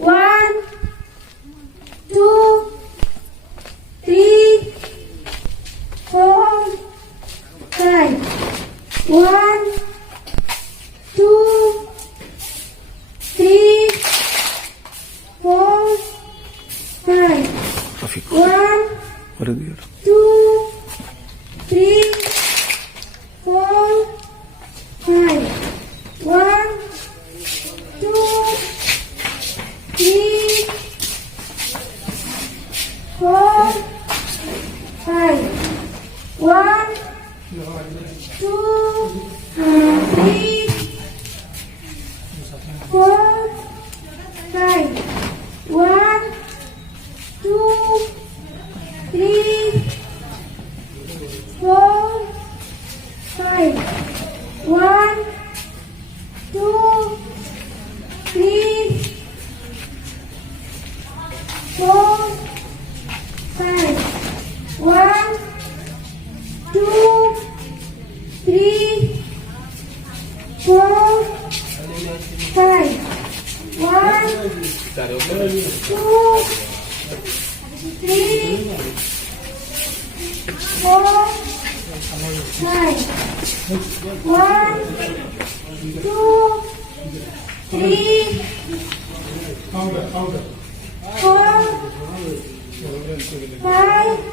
1, 2, 3, 4, 5. 1, 2, 3, 4, 5. 1, 2, 3, 4, 5. 1, 2, 3, 4, 5. 1, 2, 3, 4, 5. 1, 2, 3, 4, 5. 1, 2, 3, 4, 5. 1, 2, 3, 4, 5. 1, 2, 3, 4, 5. 1, 2, 3, 4, 5.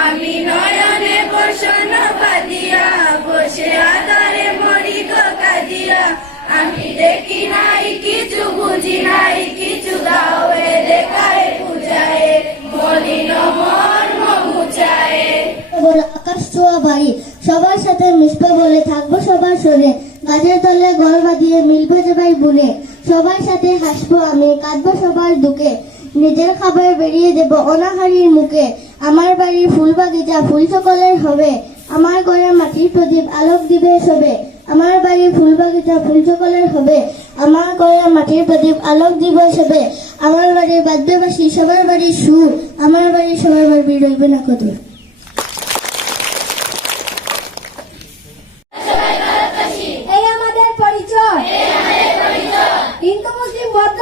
আমি নয়নে বসন বাদিয়া বসে আধারে মরি কাদিয়া আমি দেখি নাই কিছু বুঝি নাই কিছু দাওয়ে দেখায় পূজায় মলিন মর্ম মুছায় আকাশ ছোঁয়া বাড়ি সবার সাথে মিশবে বলে থাকবো সবার শোনে গাছের তলে গল বাঁধিয়ে মিলবে যে ভাই বুনে সবার সাথে হাসবো আমি কাঁদবো সবার দুঃখে নিজের খাবার বেরিয়ে দেব অনাহারীর মুখে আমার বাড়ির ফুল বাগিচা ফুল সকলের হবে আমার ঘরের মাটির প্রদীপ আলোক দিবে সবে আমার বাড়ির ফুল বাগিচা ফুল সকলের হবে আমার ঘরের মাটির প্রদীপ আলোক দিবে সবে আমার বাড়ির বাদ্যবাসী সবার বাড়ির সুর আমার বাড়ির সবার বাড়ি রইবে না কত এই আমাদের পরিচয় হিন্দু মুসলিম বৌদ্ধ